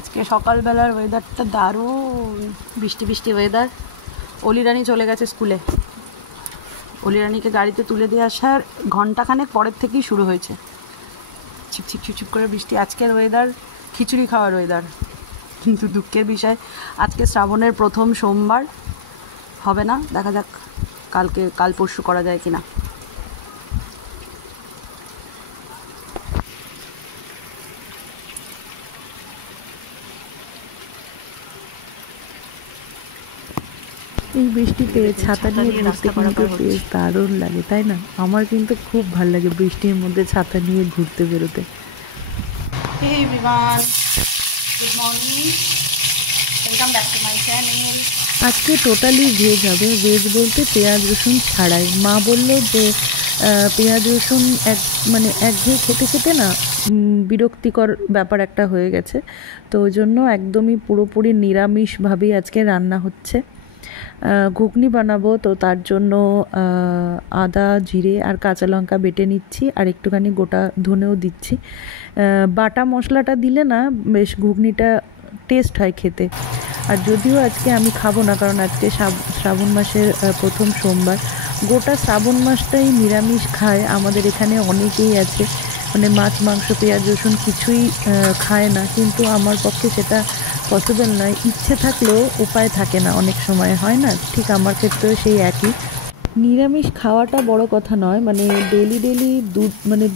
আজকে সকালবেলার ওয়েদারটা দারুণ, বৃষ্টি বৃষ্টি ওয়েদার। অলি রানী চলে গেছে স্কুলে। অলি রানীকে গাড়িতে তুলে দিয়ে আসার ঘন্টাখানেক পরের থেকেই শুরু হয়েছে ছিপছিপ ছিপছিপ করে বৃষ্টি। আজকের ওয়েদার খিচুড়ি খাওয়ার ওয়েদার, কিন্তু দুঃখের বিষয় আজকে শ্রাবণের প্রথম সোমবার হবে না। দেখা যাক কাল পরশু করা যায় কিনা। এই বৃষ্টিতে ছাতা নিয়ে ঘুরতে কিন্তু বেশ দারুণ লাগে, তাই না? আমার কিন্তু খুব ভালো লাগে বৃষ্টির মধ্যে ছাতা নিয়ে ঘুরতে বেরোতে। Hey everyone, good morning, welcome back to my channel. আজকে টোটালি ভেজ হবে। ভেজ বলতে পেঁয়াজ রসুন ছাড়াই। মা বললো যে পেঁয়াজ রসুন একঘেয়ে খেতে খেতে না বিরক্তিকর ব্যাপার একটা হয়ে গেছে, তো ওই জন্য একদমই পুরোপুরি নিরামিষভাবেই আজকে রান্না হচ্ছে। ঘুগনি বানাবো, তো তার জন্য আদা জিরে আর কাঁচা লঙ্কা বেটে নিচ্ছি, আর একটুখানি গোটা ধনেও দিচ্ছি। বাটা মশলাটা দিলে না বেশ ঘুগনিটা টেস্ট হয় খেতে। আর যদিও আজকে আমি খাবো না, কারণ আজকে শ্রাবণ মাসের প্রথম সোমবার। গোটা শ্রাবণ মাসটাই নিরামিষ খায় আমাদের এখানে অনেকেই আছে, মাছ মাংস পেঁয়াজ রসুন কিছুই খায় না, কিন্তু আমার পক্ষে সেটা পসিবল নয়। ইচ্ছে থাকলেও উপায় থাকে না, অনেক সময় হয় না, ঠিক আমার ক্ষেত্রেও সেই একই। নিরামিষ খাওয়াটা বড় কথা নয়, ডেলি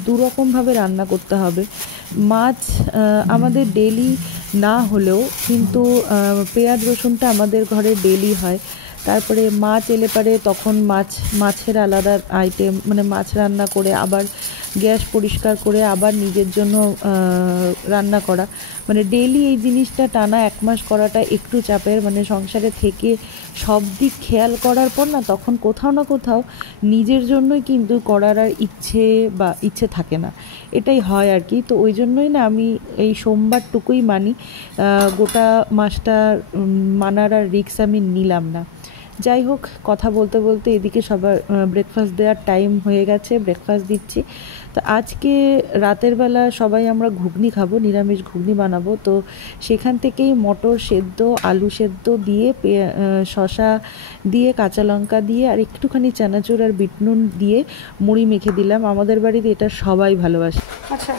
দুরকমভাবে রান্না করতে হবে। মাছ আমাদের ডেলি না হলেও কিন্তু পেঁয়াজ রসুনটা আমাদের ঘরে ডেলি হয়। তারপরে মাছ এলে পারে তখন মাছের আলাদা আইটেম, মাছ রান্না করে আবার গ্যাস পরিষ্কার করে আবার নিজের জন্য রান্না করা, ডেইলি এই জিনিসটা টানা 1 মাস করাটা একটু চাপের। সংসারে থেকে সব দিক খেয়াল করার পর না তখন কোথাও না কোথাও নিজের জন্যই কিন্তু করার আর ইচ্ছে থাকে না, এটাই হয় আর কি। তো ওই জন্যই না আমি এই সোমবারটুকুই মানি, গোটা মাসটা মানার আর রিস্ক আমি নিলাম না। যাই হোক, কথা বলতে বলতে এদিকে সবার ব্রেকফাস্ট দেওয়ার টাইম হয়ে গেছে, ব্রেকফাস্ট দিচ্ছি। তো আজকে রাতের বেলা সবাই আমরা ঘুগনি খাবো, নিরামিষ ঘুগনি বানাবো। তো সেখান থেকেই মটর সেদ্ধ, আলু সেদ্ধ দিয়ে শসা দিয়ে কাঁচা লঙ্কা দিয়ে আর একটুখানি চানাচুর আর বিট নুন দিয়ে মুড়ি মেখে দিলাম। আমাদের বাড়িতে এটা সবাই ভালোবাসে। আচ্ছা,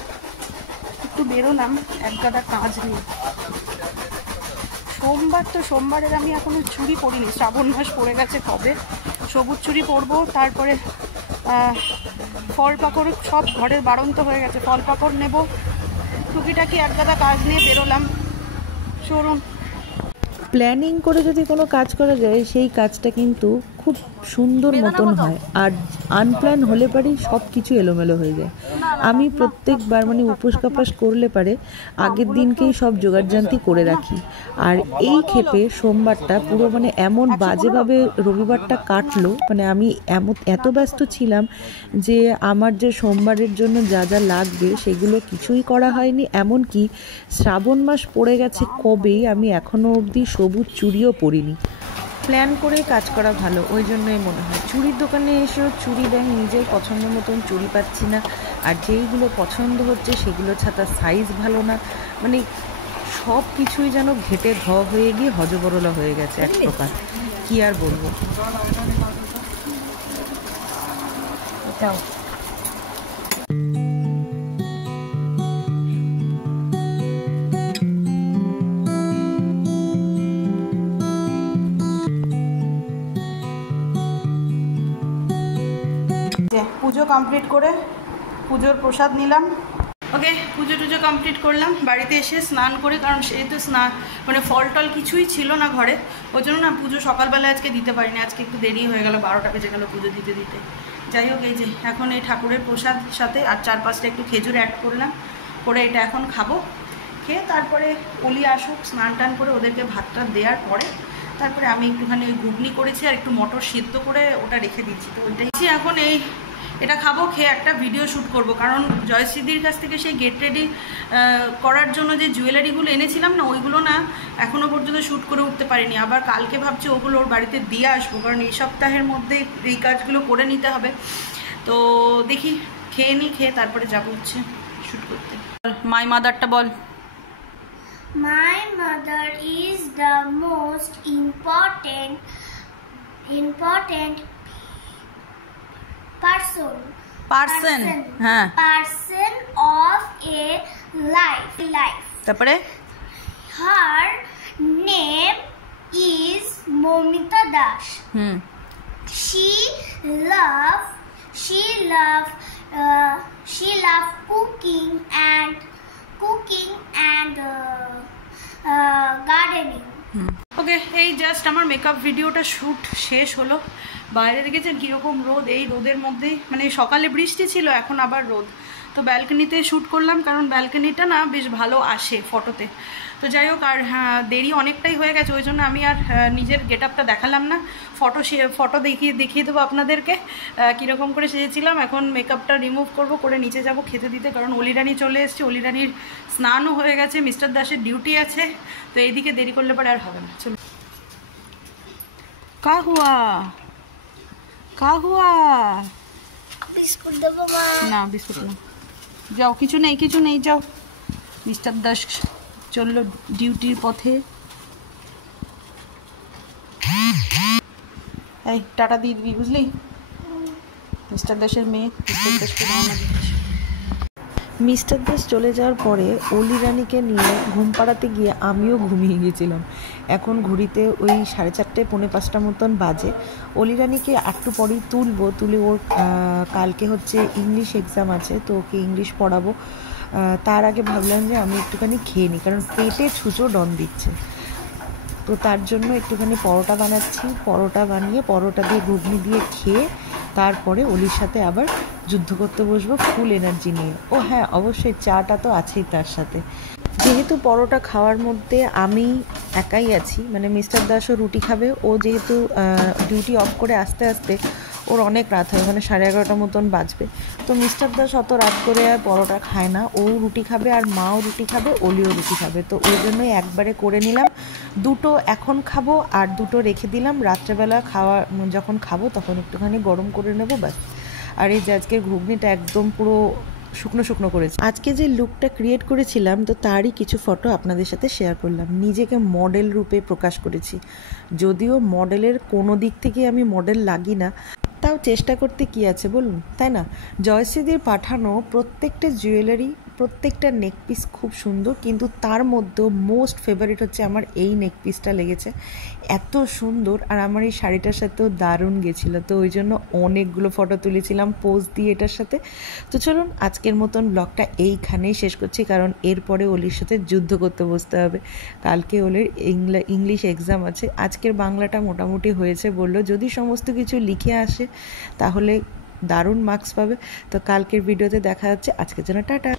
একটু বেরোলাম এক গাদা কাজ নিয়ে। সোমবার তো সোমবারের আমি এখনও চুড়ি পরিনি, শ্রাবণ মাস পড়ে গেছে কবে। সবুজ চুড়ি পরবো, তারপরে ফল পাকড় সব ঘরের বাড়ন্ত হয়ে গেছে, ফল পাকড় নেব, টুকিটাকি এক গাদা কাজ নিয়ে বেরোলাম। শোরুম প্ল্যানিং করে যদি কোনো কাজ করা যায় সেই কাজটা কিন্তু খুব সুন্দর মতন হয়, আর আনপ্ল্যান হলে পারেই সব কিছু এলোমেলো হয়ে যায়। আমি প্রত্যেকবার উপোস কাপাস করলে পারে আগের দিনকেই সব জোগাড়জান্তি করে রাখি, আর এই ক্ষেপে সোমবারটা পুরো এমন বাজেভাবে রবিবারটা কাটলো। আমি এত ব্যস্ত ছিলাম যে আমার যে সোমবারের জন্য যা যা লাগবে সেগুলো কিছুই করা হয়নি। এমনকি শ্রাবণ মাস পড়ে গেছে কবেই, আমি এখনও অবধি সবুজ চুড়িও পরিনি। প্ল্যান করে কাজ করা ভালো, ওই জন্যই মনে হয়। চুড়ির দোকানে এসেও চুড়ি দেখ নিজের পছন্দ মতন চুড়ি পাচ্ছি না, আর যেইগুলো পছন্দ হচ্ছে সেগুলো ছাতা সাইজ ভালো না, সব কিছুই যেন ঘেটে হয়ে গিয়ে হজবরলা হয়ে গেছে এক প্রকার। কি আর বলবো। এটাও পুজো কমপ্লিট করে পুজোর প্রসাদ নিলাম। ওকে, পুজো টুজো কমপ্লিট করলাম, বাড়িতে এসে স্নান করে, কারণ সেহেতু স্নান ফল টল কিছুই ছিল না ঘরে, ওই জন্য না পুজো সকালবেলা আজকে দিতে পারিনি। আজকে একটু দেরি হয়ে গেল, 12টা বেজে গেল পুজো দিতে দিতে। যাই হোক, এই যে এখন এই ঠাকুরের প্রসাদ সাথে আর 4-5টা একটু খেজুর অ্যাড করলাম, করে এটা এখন খাবো। খেয়ে তারপরে অলি আসুক, স্নান টান করে ওদেরকে ভাতটা দেওয়ার পরে তারপরে আমি একটুখানি ওই ঘুগনি করেছি আর একটু মটর সিদ্ধ করে ওটা রেখে দিচ্ছি। তো ওইটাই এখন এটা খাবো, খেয়ে একটা ভিডিও শ্যুট করব, কারণ জয়শ্রীদির কাছ থেকে সেই গেট রেডি করার জন্য যে জুয়েলারিগুলো এনেছিলাম না, ওইগুলো না এখনও পর্যন্ত শ্যুট করে উঠতে পারিনি। আবার কালকে ভাবছি ওগুলো ওর বাড়িতে দিয়ে আসবো, কারণ এই সপ্তাহের মধ্যেই এই কাজগুলো করে নিতে হবে। তো দেখি, খেয়ে তারপরে যাবো হচ্ছে শ্যুট করতে। মাই মাদারটা বল। My mother is the most important person হ্যাঁ person of a life. তারপরে Her name is Momita Das. She love cooking and gardening. ওকে, এই জাস্ট আমার মেকআপ ভিডিওটা শ্যুট শেষ হলো। বাইরে দেখেছেন কীরকম রোদ, এই রোদের মধ্যেই মানে সকালে বৃষ্টি ছিল, এখন আবার রোদ। তো ব্যালকনিতে শ্যুট করলাম, কারণ ব্যালকনিটা না বেশ ভালো আসে ফটোতে। তো যাই হোক, আর দেরি অনেকটাই হয়ে গেছে, ওই জন্য আমি আর নিজের গেট আপটা দেখালাম না। ফটো দেখিয়ে দেবো আপনাদেরকে কীরকম করে সেজেছিলাম। এখন মেকআপটা রিমুভ করে নিচে যাব খেতে দিতে, কারণ অলিরানি চলে এসছে। অলিরানির স্নানও হয়ে গেছে, মিস্টার দাসের ডিউটি আছে। তো এইদিকে দেরি করলে পরে আর হবে না। চলো। কা হুয়া বিস্কুট দেবো মা? না, বিস্কুট না, যাও, কিছু নেই যাও। মিস্টার দাস চললো ডিউটির পথে। এই টাটা দিয়ে দিবি, বুঝলি? মিস্টার দাসের মেয়ে মিস্টার দাসকে রওনা দিচ্ছি। মিস্টার দাস চলে যাওয়ার পরে অলি রানীকে নিয়ে ঘুম পাড়াতে গিয়ে আমিও ঘুমিয়ে গিয়েছিলাম। এখন ঘড়িতে ওই 4:30 পৌনে 5টা মতন বাজে। অলি রানীকে একটু পরেই তুলে ওর কালকে হচ্ছে ইংলিশ এক্সাম আছে, তো ওকে ইংলিশ পড়াবো। তার আগে ভাবলাম যে আমি একটুখানি খেয়ে নিই, কারণ পেটে ছুঁচো ডন দিচ্ছে। তো তার জন্য একটুখানি পরোটা বানাচ্ছি। পরোটা বানিয়ে পরোটা দিয়ে ঘুগনি দিয়ে খেয়ে তারপরে অলির সাথে আবার যুদ্ধ করতে বসবো ফুল এনার্জি নিয়ে। ও হ্যাঁ, অবশ্যই চাটা তো আছেই তার সাথে। যেহেতু পরোটা খাওয়ার মধ্যে আমি একাই আছি, মানে মিস্টার দাসও রুটি খাবে। ও যেহেতু ডিউটি অফ করে আস্তে আস্তে ওর অনেক রাত হয়, মানে 11:30 মতন বাজবে। তো মিস্টার দাস অত রাত করে আর পরোটা খায় না, ও রুটি খাবে আর মাও রুটি খাবে, অলিও রুটি খাবে। তো ওই জন্যই একবারে করে নিলাম। 2টো এখন খাবো আর 2টো রেখে দিলাম, রাত্রেবেলা যখন খাবো তখন একটুখানি গরম করে নেবো, ব্যাস। আর এই যে আজকের ঘুগনিটা একদম পুরো শুকনো করেছি। আজকে যে লুকটা ক্রিয়েট করেছিলাম, তো তারই কিছু ফটো আপনাদের সাথে শেয়ার করলাম। নিজেকে মডেল রূপে প্রকাশ করেছি, যদিও মডেলের কোনো দিক থেকে আমি মডেল লাগি না, তাও চেষ্টা করতে কি আছে বলুন, তাই না? জয়শ্রীদের পাঠানো প্রত্যেকটা জুয়েলারি, প্রত্যেকটা নেকপিস খুব সুন্দর, কিন্তু তার মধ্যে মোস্ট ফেভারিট হচ্ছে আমার এই নেকপিসটা লেগেছে। এত সুন্দর, আর আমার এই শাড়িটার সাথেও দারুণ গেছিলো। তো ওই জন্য অনেকগুলো ফটো তুলেছিলাম পোজ দিয়ে এটার সাথে। তো চলুন আজকের মতন ব্লগটা এইখানেই শেষ করছি, কারণ এরপরে অলির সাথে যুদ্ধ করতে বসতে হবে। কালকে অলির ইংলিশ এক্সাম আছে। আজকের বাংলাটা মোটামুটি হয়েছে বললো, যদি সমস্ত কিছু লিখে আসে তাহলে দারুণ মার্কস পাবে। তো কালকের ভিডিওতে দেখা যাচ্ছে। আজকের জন্য টাটা।